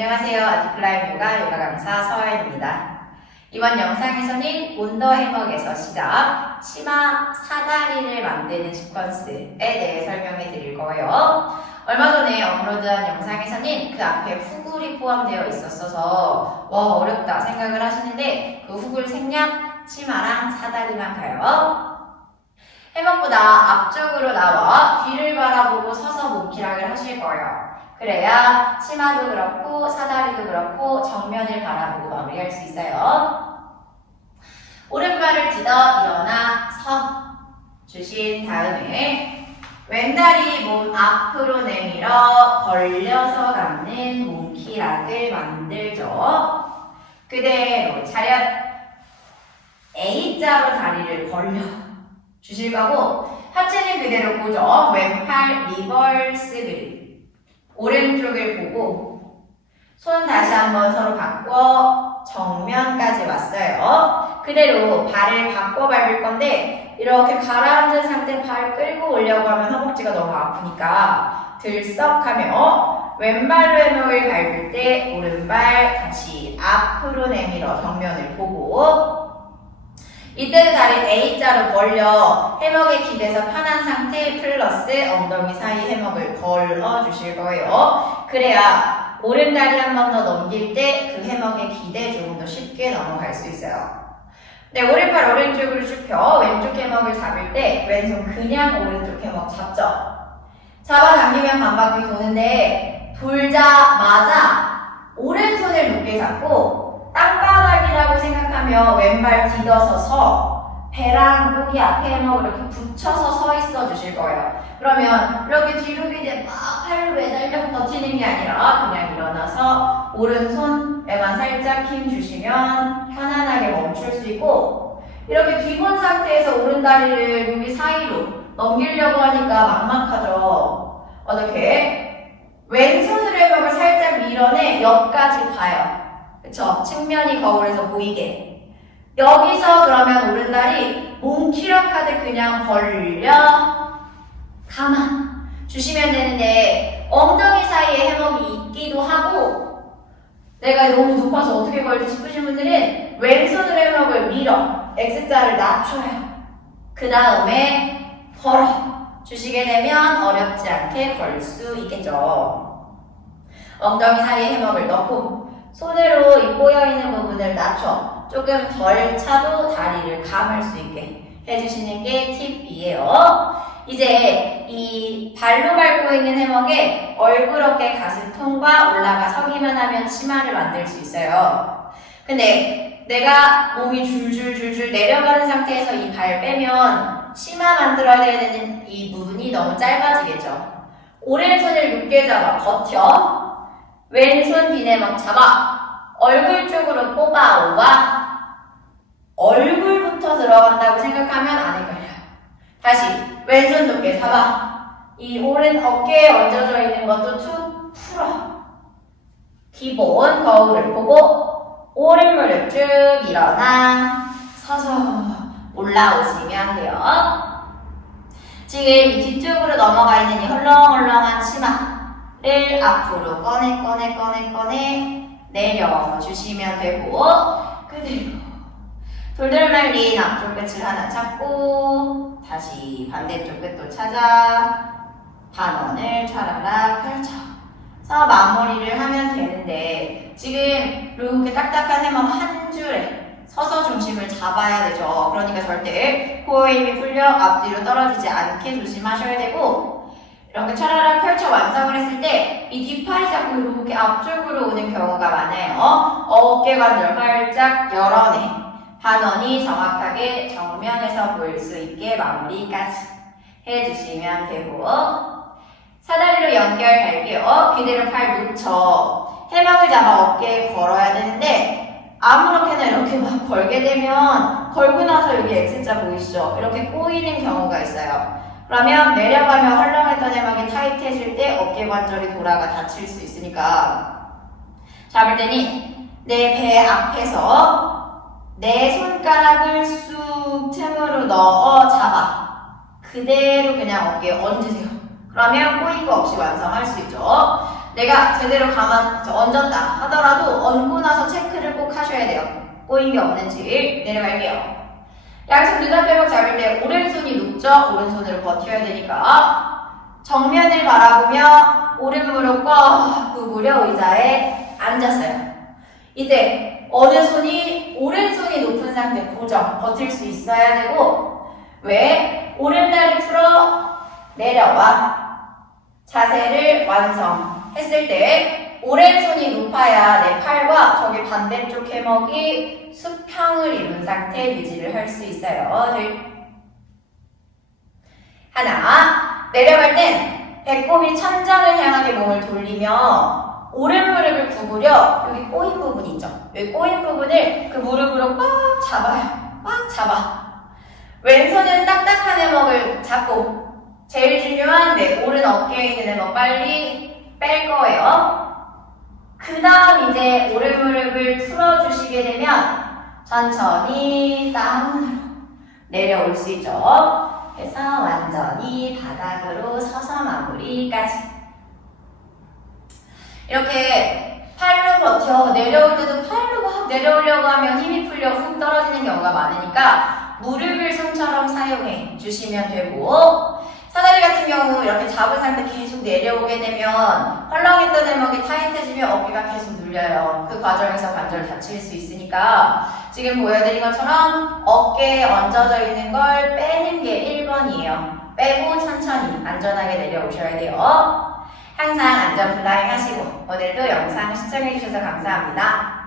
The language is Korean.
안녕하세요. 아티클라임 요가 요가 강사 서아입니다. 이번 영상에서는 온더 해먹에서 시작 치마 사다리를 만드는 시퀀스에 대해 설명해 드릴 거예요. 얼마 전에 업로드한 영상에서는 그 앞에 후굴이 포함되어 있었어서 와 어렵다 생각을 하시는데 그 후굴 생략 치마랑 사다리만 가요. 해먹보다 앞쪽으로 나와 뒤를 바라보고 서서 몸키락을 하실 거예요. 그래야 치마도 그렇고 사다리도 그렇고 정면을 바라보고 마무리할 수 있어요. 오른발을 디뎌 일어나 서 주신 다음에 왼다리 몸 앞으로 내밀어 벌려서 감는 몸키락을 만들죠. 그대로 차렷 A자로 다리를 벌려 주실 거고 하체는 그대로 고정 왼팔 리버스 그립 오른쪽을 보고 손 다시 한번 서로 바꿔 정면까지 왔어요. 그대로 발을 바꿔 밟을 건데 이렇게 가라앉은 상태 발 끌고 오려고 하면 허벅지가 너무 아프니까 들썩하며 왼발로 해먹을 밟을 때 오른발 다시 앞으로 내밀어 정면을 보고 이때도 다리 A자로 벌려 해먹에 기대서 편한 상태 플러스 엉덩이 사이 해먹을 걸어 주실 거예요. 그래야 오른다리 한 번 더 넘길 때 그 해먹의 기대 조금 더 쉽게 넘어갈 수 있어요. 네, 오른팔 오른쪽으로 쭉 펴. 왼쪽 해먹을 잡을 때 왼손 그냥 오른쪽 해먹 잡죠. 잡아당기면 반바퀴 도는데 돌자마자 오른손을 높게 잡고 하며 왼발 디뎌서 서 배랑 여기 앞에 해먹을 이렇게 붙여서 서 있어 주실 거예요. 그러면 이렇게 뒤로 이제 막 팔로 매달려 버티는 게 아니라 그냥 일어나서 오른손에만 살짝 힘 주시면 편안하게 멈출 수 있고 이렇게 뒤본 상태에서 오른 다리를 여기 사이로 넘기려고 하니까 막막하죠. 어떻게? 왼손으로 해먹을 살짝 밀어내 옆까지 가요. 그쵸? 측면이 거울에서 보이게. 여기서 그러면 오른다리 몽키락하듯 그냥 벌려. 가만. 주시면 되는데 엉덩이 사이에 해먹이 있기도 하고 내가 너무 높아서 어떻게 걸지 싶으신 분들은 왼손으로 해먹을 밀어. X자를 낮춰요. 그 다음에 벌어. 주시게 되면 어렵지 않게 걸 수 있겠죠. 엉덩이 사이에 해먹을 넣고 손으로 이 꼬여있는 부분을 낮춰 조금 덜 차도 다리를 감을 수 있게 해주시는 게 팁이에요. 이제 이 발로 밟고 있는 해먹에 얼굴 어깨 가슴 통과 올라가 서기만 하면 치마를 만들 수 있어요. 근데 내가 몸이 줄줄줄줄 내려가는 상태에서 이 발 빼면 치마 만들어야 되는 이 문이 너무 짧아지겠죠. 오른손을 높게 잡아 버텨. 왼손 비내먹 잡아. 얼굴 쪽으로 뽑아와. 얼굴부터 들어간다고 생각하면 안 헷갈려요. 다시 왼손 높게 잡아. 이 오른 어깨에 얹어져 있는 것도 툭 풀어. 기본 거울을 보고 오른 무릎 쭉 일어나 서서 올라오시면 돼요. 지금 이 뒤쪽으로 넘어가 있는 이 헐렁헐렁한 치마를 앞으로 꺼내 꺼내 꺼내 꺼내 내려 주시면 되고 그대로 돌돌 말린 앞쪽 끝을 하나 찾고 다시 반대쪽 끝도 찾아 반원을 차라락 펼쳐 서 마무리를 하면 되는데 지금 이렇게 딱딱한 해먹 한 줄에 서서 중심을 잡아야 되죠. 그러니까 절대 코어 힘이 풀려 앞뒤로 떨어지지 않게 조심하셔야 되고 이렇게 차라락 펼쳐 완성을 했을 때 이 뒷팔이 자꾸 이렇게 앞쪽으로 오는 경우가 많아요. 어깨 관절 활짝 열어내 반원이 정확하게 정면에서 보일 수 있게 마무리까지 해주시면 되고 사다리로 연결할게요. 그대로 팔 놓쳐 해먹을 잡아 어깨에 걸어야 되는데 아무렇게나 이렇게 막 걸게 되면 걸고 나서 여기 X자 보이시죠? 이렇게 꼬이는 경우가 있어요. 그러면 내려가며 헐렁했던 해먹이 타이트해질 때 어깨 관절이 돌아가 다칠 수 있으니까 잡을 때니 내 배 앞에서 내 손가락을 쑥 틈으로 넣어 잡아 그대로 그냥 어깨에 얹으세요. 그러면 꼬인 거 없이 완성할 수 있죠. 내가 제대로 가만 저 얹었다 하더라도 얹고 나서 체크를 꼭 하셔야 돼요. 꼬인 게 없는지 내려갈게요. 양손 눈앞에목 잡을 때 오른손이 눕죠? 오른손으로 버텨야 되니까 정면을 바라보며 오른 무릎 꽉 구부려 의자에 앉았어요. 이때 어느 손이 오른손이 높은 상태 고정 버틸 수 있어야 되고 왜 오른다리 풀어 내려와 자세를 완성했을 때 오른손이 높아야 내 팔과 저기 반대쪽 해먹이 수평을 이룬 상태 유지를 할 수 있어요. 둘. 하나. 내려갈 땐 배꼽이 천장을 향하게 몸을 돌리며 오른 무릎을 구부려 여기 꼬인 부분 있죠? 여기 꼬인 부분을 그 무릎으로 꽉 잡아요. 꽉 잡아. 왼손은 딱딱한 해먹을 잡고 제일 중요한 내 오른 어깨에 있는 해먹 빨리 뺄 거예요. 그 다음 이제 오른 무릎을 풀어주시게 되면 천천히 다운으로 내려올 수 있죠. 그래서 완전히 바닥으로 서서 마무리까지. 이렇게 팔로 버텨 내려올 때도 팔로 막 내려오려고 하면 힘이 풀려 훅 떨어지는 경우가 많으니까 무릎을 손처럼 사용해 주시면 되고 사다리 같은 경우 이렇게 잡은 상태 계속 내려오게 되면 헐렁했던 해먹이 타이트해지면 어깨가 계속 눌려요. 그 과정에서 관절 다칠 수 있으니까 지금 보여드린 것처럼 어깨에 얹어져 있는 걸 빼는 게 1번이에요. 빼고 천천히 안전하게 내려오셔야 돼요. 항상 안전 플라잉 하시고 오늘도 영상 시청해주셔서 감사합니다.